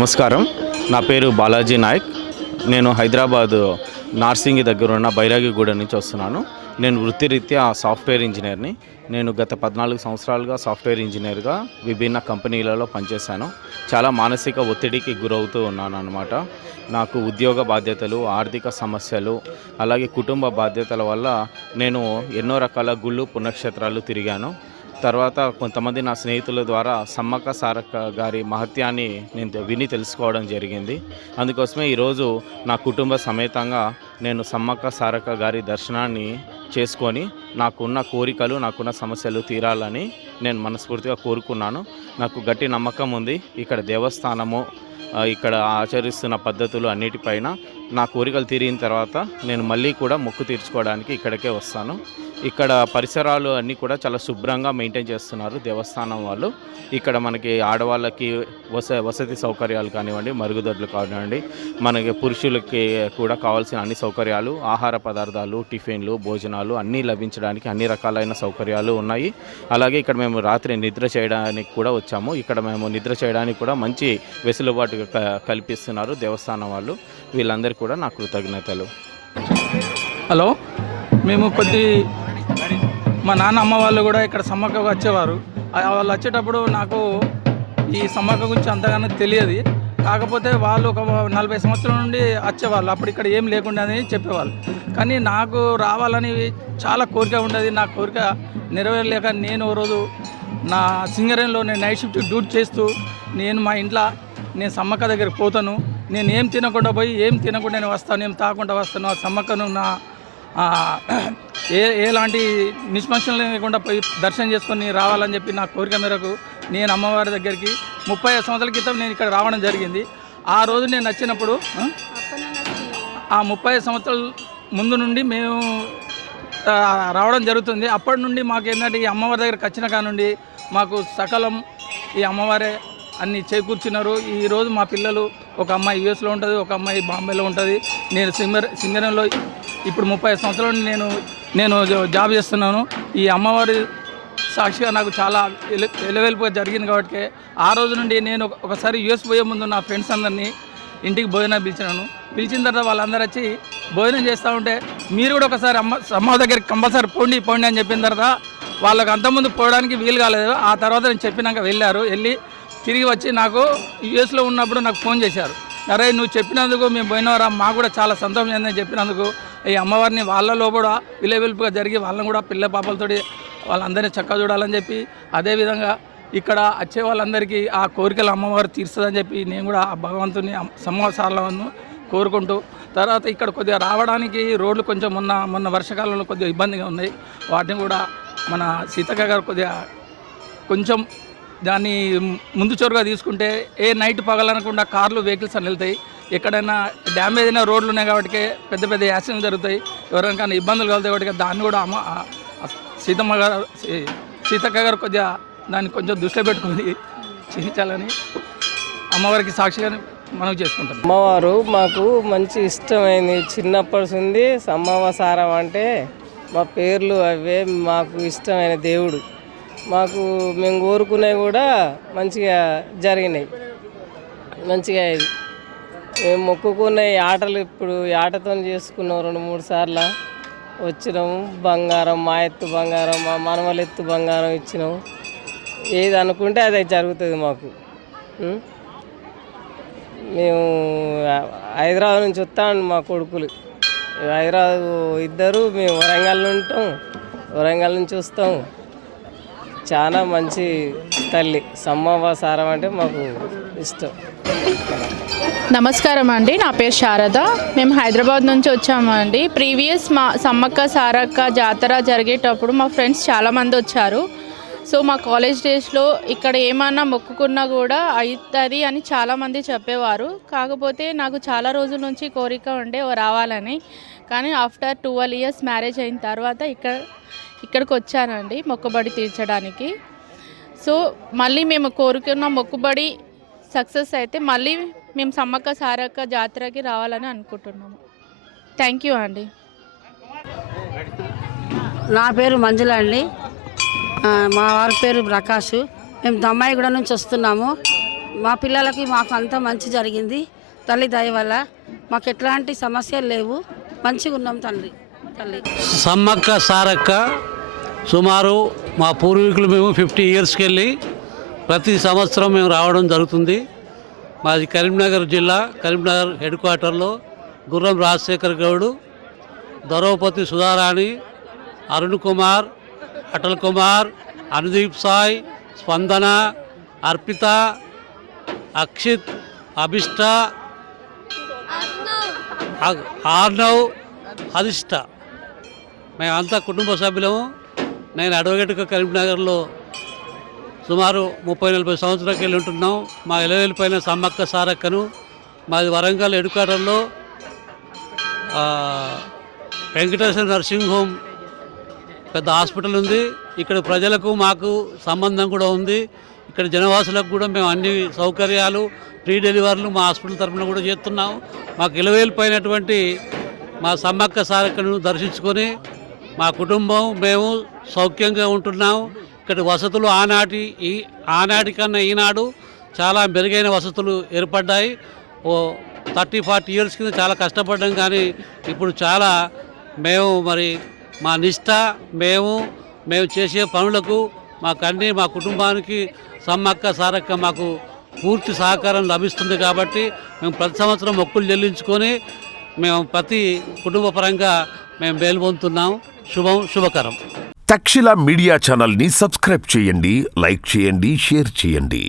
నమస్కారం. నా పేరు బాలాజీ నాయక్. నేను హైదరాబాద్ నార్సింగి దగ్గర ఉన్న బైరాగిగూడ నుంచి వస్తున్నాను. నేను వృత్తిరీత్యా సాఫ్ట్వేర్ ఇంజనీర్ని. నేను గత 14 సంవత్సరాలుగా సాఫ్ట్వేర్ ఇంజనీర్గా విభిన్న కంపెనీలలో పనిచేశాను. చాలా మానసిక ఒత్తిడికి గురవుతూ ఉన్నాను అన్నమాట. నాకు ఉద్యోగ బాధ్యతలు, ఆర్థిక సమస్యలు, అలాగే కుటుంబ బాధ్యతల వల్ల నేను ఎన్నో రకాల గుళ్ళు పుణ్యక్షేత్రాలు తిరిగాను. తర్వాత కొంతమంది నా స్నేహితుల ద్వారా సమ్మక్క సారక్క గారి మహత్యాన్ని నేను విని తెలుసుకోవడం జరిగింది. అందుకోసమే ఈరోజు నా కుటుంబ సమేతంగా నేను సమ్మక్క సారక్క గారి దర్శనాన్ని చేసుకొని నాకున్న కోరికలు, నాకున్న సమస్యలు తీరాలని నేను మనస్ఫూర్తిగా కోరుకున్నాను. నాకు గట్టి నమ్మకం ఉంది. ఇక్కడ దేవస్థానము, ఇక్కడ ఆచరిస్తున్న పద్ధతులు అన్నిటిపైన నా కోరికలు తీరిన తర్వాత నేను మళ్ళీ కూడా మొక్కు తీర్చుకోవడానికి ఇక్కడికే వస్తాను. ఇక్కడ పరిసరాలు అన్నీ కూడా చాలా శుభ్రంగా మెయింటైన్ చేస్తున్నారు దేవస్థానం వాళ్ళు. ఇక్కడ మనకి ఆడవాళ్ళకి వసతి సౌకర్యాలు కానివ్వండి, మరుగుదొడ్లు కానివ్వండి, మనకి పురుషులకి కూడా కావాల్సిన అన్ని సౌకర్యాలు, ఆహార పదార్థాలు, టిఫిన్లు, భోజనాలు అన్నీ లభించడానికి అన్ని రకాలైన సౌకర్యాలు ఉన్నాయి. అలాగే ఇక్కడ మేము రాత్రి నిద్ర చేయడానికి కూడా వచ్చాము. ఇక్కడ మేము నిద్ర చేయడానికి కూడా మంచి వెసులుబాటు కల్పిస్తున్నారు దేవస్థానం వాళ్ళు. వీళ్ళందరికీ కూడా నా కృతజ్ఞతలు. హలో, మేము మా నాన్న అమ్మ వాళ్ళు కూడా ఇక్కడ సమ్మక్కకు వచ్చేవారు. వాళ్ళు వచ్చేటప్పుడు నాకు ఈ సమ్మక్క గురించి అంతగానో తెలియదు. కాకపోతే వాళ్ళు ఒక 40 సంవత్సరాల నుండి వచ్చేవాళ్ళు. అప్పుడు ఇక్కడ ఏం లేకుండా అని చెప్పేవాళ్ళు. కానీ నాకు రావాలని చాలా కోరిక ఉండేది. నా కోరిక నెరవేరలేక నేను రోజు నా సింగరేణిలో నేను నైట్ షిఫ్ట్ డ్యూటీ చేస్తూ మా ఇంట్లో నేను సమ్మక్క దగ్గరికి పోతాను. నేను ఏం తినకుండా పోయి ఏం తినకుండా నేను వస్తాను, ఏం తాకుండా వస్తాను. ఆ సమ్మక్కను నా ఎలాంటి నిష్పక్షం లేకుండా పోయి దర్శనం చేసుకొని రావాలని చెప్పి నా కోరిక మేరకు నేను అమ్మవారి దగ్గరికి 35 సంవత్సరాల క్రితం నేను ఇక్కడ రావడం జరిగింది. ఆ రోజు నేను వచ్చినప్పుడు ఆ 35 సంవత్సరాల ముందు నుండి మేము రావడం జరుగుతుంది. అప్పటి నుండి మాకు ఏంటంటే ఈ అమ్మవారి దగ్గరికి వచ్చిన కానుండి మాకు సకలం ఈ అమ్మవారే అన్నీ చేకూర్చున్నారు. ఈరోజు మా పిల్లలు, ఒక అమ్మాయి యూఎస్లో ఉంటుంది, ఒక అమ్మాయి బాంబేలో ఉంటుంది. నేను సింగరేణిలో ఇప్పుడు 30 సంవత్సరాల నుండి నేను జాబ్ చేస్తున్నాను. ఈ అమ్మవారి సాక్షిగా నాకు చాలా ఎలవెల్పుగా జరిగింది. కాబట్టి ఆ రోజు నుండి నేను ఒకసారి యూఎస్ పోయే ముందు నా ఫ్రెండ్స్ అందరినీ ఇంటికి భోజనం పిలిచిన తర్వాత వాళ్ళందరూ వచ్చి భోజనం చేస్తూ ఉంటే మీరు కూడా ఒకసారి అమ్మ దగ్గరికి కంపల్సరీ పోండి అని చెప్పిన తర్వాత వాళ్ళకి అంతకుముందు పోవడానికి వీలు కాలేదు. ఆ తర్వాత నేను చెప్పినాక వెళ్ళి తిరిగి వచ్చి నాకు యూఎస్లో ఉన్నప్పుడు నాకు ఫోన్ చేశారు. అరే, నువ్వు చెప్పినందుకు మేము పోయినవారా, మాకు కూడా చాలా సంతోషం చెందని చెప్పినందుకు ఈ అమ్మవారిని వాళ్ళలో కూడా విలువెల్పుగా జరిగి వాళ్ళని కూడా పిల్ల పాపలతోటి వాళ్ళందరినీ చక్కగా చూడాలని చెప్పి, అదేవిధంగా ఇక్కడ వచ్చే వాళ్ళందరికీ ఆ కోరికలు అమ్మవారు తీరుస్తుందని చెప్పి నేను కూడా ఆ భగవంతుని సంవత్సరాలను కోరుకుంటూ, తర్వాత ఇక్కడ కొద్దిగా రావడానికి రోడ్లు కొంచెం మొన్న వర్షాకాలంలో కొద్దిగా ఇబ్బందిగా ఉన్నాయి. వాటిని కూడా మన సీతక్క గారు కొద్దిగా కొంచెం దాన్ని ముందు చొరగా తీసుకుంటే ఏ నైట్ పగలనకుండా కార్లు, వెహికల్స్ అని వెళ్తాయి. ఎక్కడైనా డ్యామేజ్ అయిన రోడ్లు ఉన్నాయి కాబట్టి పెద్ద యాక్సిడెంట్లు జరుగుతాయి. ఎవరికైనా ఇబ్బందులు కలుగుతాయి. కాబట్టి దాన్ని కూడా సీతక్క గారు కొద్దిగా దాన్ని కొంచెం దృష్టిలో పెట్టుకొని చేయించాలని అమ్మవారికి సాక్షిగా మనం చేసుకుంటాం. అమ్మవారు మాకు మంచి ఇష్టమైంది. చిన్నప్పటి నుండి సమ్మవ్వ సారం అంటే మా పేర్లు అవే. మాకు ఇష్టమైన దేవుడు. మాకు మేము కోరుకునేవి కూడా మంచిగా జరిగినాయి. మంచిగా అయింది. మేము మొక్కుకున్న ఈ ఆటలు ఇప్పుడు ఈ ఆటతో చేసుకున్నాం. 2-3 సార్లు వచ్చినాము. బంగారం, మా ఎత్తు బంగారం, మా మనవల ఎత్తు బంగారం ఇచ్చినాము. ఏది అనుకుంటే అదే జరుగుతుంది మాకు. మేము హైదరాబాద్ నుంచి వస్తాం. మా కొడుకులు హైదరాబాద్ ఇద్దరు, మేము వరంగల్ ఉంటాం. వరంగల్ నుంచి వస్తాం. చాలా మంచి తల్లి సమ్మవ్వ సారం అంటే మాకు ఇష్టం. నమస్కారం అండి, నా పేరు శారద. మేము హైదరాబాద్ నుంచి వచ్చామండి. ప్రీవియస్ మా సమ్మక్క సారక్క జాతర జరిగేటప్పుడు మా ఫ్రెండ్స్ చాలామంది వచ్చారు. సో మా కాలేజ్ డేస్లో ఇక్కడ ఏమన్నా మొక్కుకున్నా కూడా అవుతుంది అని చాలామంది చెప్పేవారు. కాకపోతే నాకు చాలా రోజుల నుంచి కోరిక ఉండే రావాలని. కానీ ఆఫ్టర్ 12 ఇయర్స్ మ్యారేజ్ అయిన తర్వాత ఇక్కడికి వచ్చానండి మొక్కుబడి తీర్చడానికి. సో మళ్ళీ మేము కోరుకున్న మొక్కుబడి సక్సెస్ అయితే మళ్ళీ మేము సమ్మక్క సారక్క జాతరకి రావాలని అనుకుంటున్నాము. థ్యాంక్ యూ అండి. నా పేరు మంజుల అండి. మా వారి పేరు ప్రకాష్. మేము దమ్మాయిగూడ నుంచి వస్తున్నాము. మా పిల్లలకి మాకు అంతా మంచి జరిగింది. తల్లి దయ వల్ల మాకు ఎట్లాంటి సమస్యలు లేవు. మంచిగా ఉన్నాం తల్లి. సమ్మక్క సారక్క సుమారు మా పూర్వీకులు మేము 50 ఇయర్స్కి వెళ్ళి ప్రతి సంవత్సరం మేము రావడం జరుగుతుంది. మాది కరీంనగర్ జిల్లా, కరీంనగర్ హెడ్ క్వార్టర్లో గుర్రం రాజశేఖర్ గౌడు, ద్రౌపది సుధారాణి, అరుణ్ కుమార్, అటల్ కుమార్, అనుదీప్ సాయ్, స్పందన, అర్పిత, అక్షిత్, అభిష్ట, ఆర్నవ్, అధిష్ట, మేమంతా కుటుంబ సభ్యులము. నేను అడ్వకేట్గా కరీంనగర్లో సుమారు 30-40 సంవత్సరాలకి వెళ్ళి ఉంటున్నాం. మా ఇలవేలిపోయిన సమ్మక్క సారక్కను మాది వరంగల్ హెడ్ క్వార్టర్లో వెంకటేశ్వర నర్సింగ్ హోమ్ పెద్ద హాస్పిటల్ ఉంది. ఇక్కడ ప్రజలకు మాకు సంబంధం కూడా ఉంది. ఇక్కడ జనవాసులకు కూడా మేము అన్ని సౌకర్యాలు, ప్రీ డెలివరీలు మా హాస్పిటల్ తరఫున కూడా చేస్తున్నాం. మాకు ఇలవేలిపోయినటువంటి మా సమ్మక్క సారక్కను దర్శించుకొని మా కుటుంబం మేము సౌఖ్యంగా ఉంటున్నాం. ఇక్కడ వసతులు ఆనాటి కన్నా ఈనాడు చాలా మెరుగైన వసతులు ఏర్పడ్డాయి. 30-40 ఇయర్స్ కింద చాలా కష్టపడ్డాం, కానీ ఇప్పుడు చాలా మేము మరి మా నిష్ఠ మేము చేసే పనులకు మాకన్నీ మా కుటుంబానికి సమ్మక్క సారక్క మాకు పూర్తి సహకారం లభిస్తుంది. కాబట్టి మేము ప్రతి సంవత్సరం మొక్కులు చెల్లించుకొని మేము ప్రతి కుటుంబ పరంగా మేము మేల్పొందుతున్నాం. శుభకరం. తక్షిల మీడియా ఛానల్ని సబ్స్క్రైబ్ చేయండి, లైక్ చేయండి, షేర్ చేయండి.